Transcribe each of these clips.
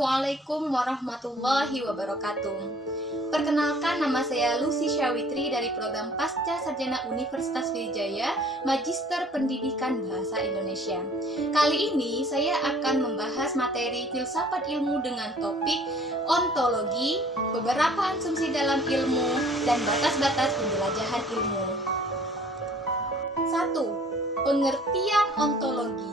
Assalamualaikum warahmatullahi wabarakatuh. Perkenalkan, nama saya Lucy Syawitri dari program Pasca Sarjana Universitas Wijaya, Magister Pendidikan Bahasa Indonesia. Kali ini saya akan membahas materi filsafat ilmu dengan topik ontologi, beberapa asumsi dalam ilmu, dan batas-batas penjelajahan ilmu. 1. Pengertian ontologi.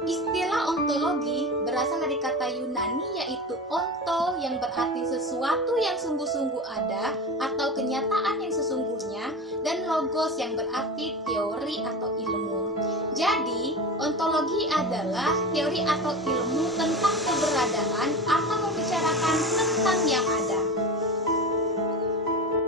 Istilah ontologi berasal dari kata Yunani yaitu onto, yang berarti sesuatu yang sungguh-sungguh ada atau kenyataan yang sesungguhnya, dan logos yang berarti teori atau ilmu. Jadi, ontologi adalah teori atau ilmu tentang keberadaan atau membicarakan tentang yang ada.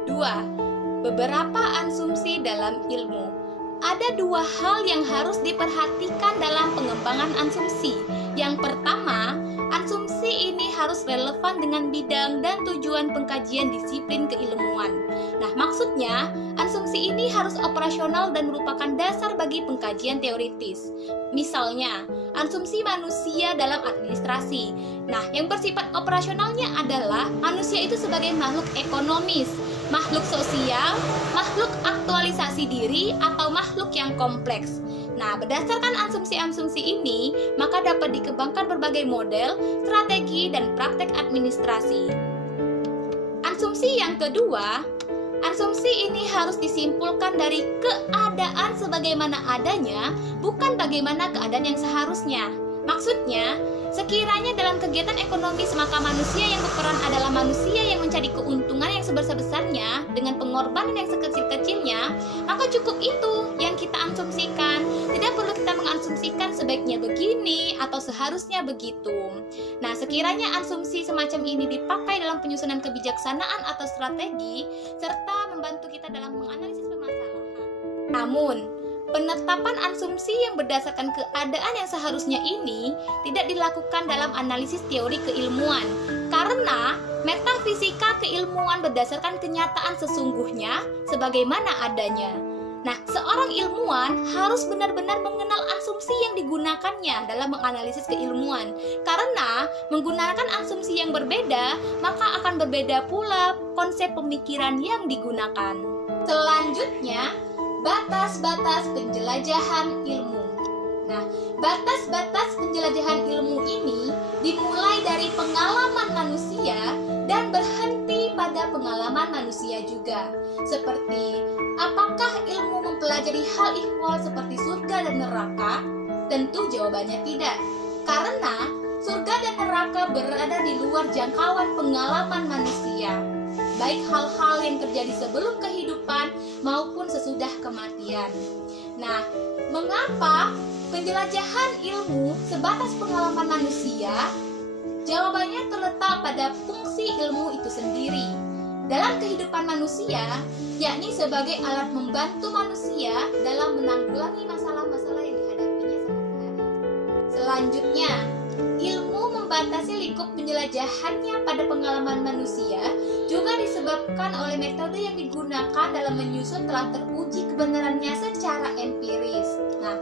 2. Beberapa asumsi dalam ilmu. Ada dua hal yang harus diperhatikan dalam pengembangan asumsi. Yang pertama, asumsi ini harus relevan dengan bidang dan tujuan pengkajian disiplin keilmuan. Nah, maksudnya, asumsi ini harus operasional dan merupakan dasar bagi pengkajian teoritis. Misalnya, asumsi manusia dalam administrasi. Nah, yang bersifat operasionalnya adalah manusia itu sebagai makhluk ekonomis, makhluk sosial, makhluk aktualisasi diri, atau makhluk yang kompleks. Nah, berdasarkan asumsi-asumsi ini, maka dapat dikembangkan berbagai model, strategi, dan praktek administrasi. Asumsi yang kedua, asumsi ini harus disimpulkan dari keadaan sebagaimana adanya, bukan bagaimana keadaan yang seharusnya. Maksudnya, sekiranya dalam kegiatan ekonomi maka manusia yang berperan adalah manusia yang mencari keuntungan yang sebesar-besarnya dengan pengorbanan yang sekecil-kecilnya, maka cukup itu yang kita asumsikan. Tidak perlu kita mengasumsikan sebaiknya begini atau seharusnya begitu. Nah, sekiranya asumsi semacam ini dipakai dalam penyusunan kebijaksanaan atau strategi, serta membantu kita dalam menganalisis permasalahan. Namun, penetapan asumsi yang berdasarkan keadaan yang seharusnya ini tidak dilakukan dalam analisis teori keilmuan, karena metafisika keilmuan berdasarkan kenyataan sesungguhnya sebagaimana adanya. Nah, seorang ilmuwan harus benar-benar mengenal asumsi yang digunakannya dalam menganalisis keilmuan, karena menggunakan asumsi yang berbeda, maka akan berbeda pula konsep pemikiran yang digunakan. Selanjutnya, batas-batas penjelajahan ilmu. Nah, batas-batas penjelajahan ilmu ini dimulai dari pengalaman manusia dan berhenti pada pengalaman manusia juga. Seperti, apakah ilmu mempelajari hal ihwal seperti surga dan neraka? Tentu jawabannya tidak. Karena surga dan neraka berada di luar jangkauan pengalaman manusia, baik hal-hal yang terjadi sebelum kehidupan maupun sesudah kematian. Nah, mengapa penjelajahan ilmu sebatas pengalaman manusia? Jawabannya terletak pada fungsi ilmu itu sendiri dalam kehidupan manusia, yakni sebagai alat membantu manusia dalam menanggulangi masalah-masalah yang dihadapinya sehari-hari. Selanjutnya, ilmu membatasi lingkup penjelajahannya pada pengalaman manusia juga disebabkan oleh metode yang digunakan dalam menyusun telah teruji kebenarannya secara empiris. Nah,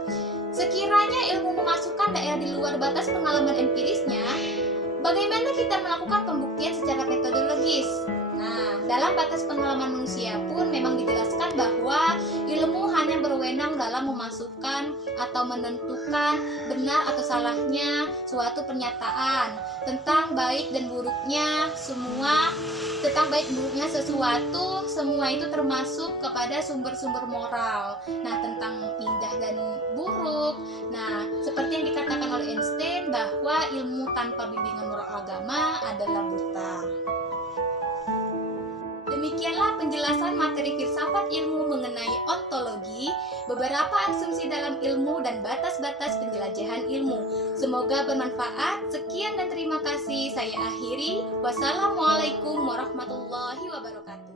sekiranya ilmu memasukkan daerah di luar batas pengalaman empirisnya, bagaimana kita melakukan pembuktian secara metodologis? Nah, dalam batas pengalaman manusia pun memang dijelaskan bahwa ilmu hanya berwenang dalam memasukkan atau menentukan benar atau salahnya suatu pernyataan tentang baik dan buruknya sesuatu, semua itu termasuk kepada sumber-sumber moral. Nah, tentang indah dan buruk. Nah, seperti yang dikatakan oleh Einstein bahwa ilmu tanpa bimbingan moral agama adalah buta. Demikianlah penjelasan materi filsafat ilmu mengenai ontologi, beberapa asumsi dalam ilmu, dan batas-batas penjelajahan ilmu. Semoga bermanfaat. Sekian dan terima kasih. Saya akhiri. Wassalamualaikum warahmatullahi wabarakatuh.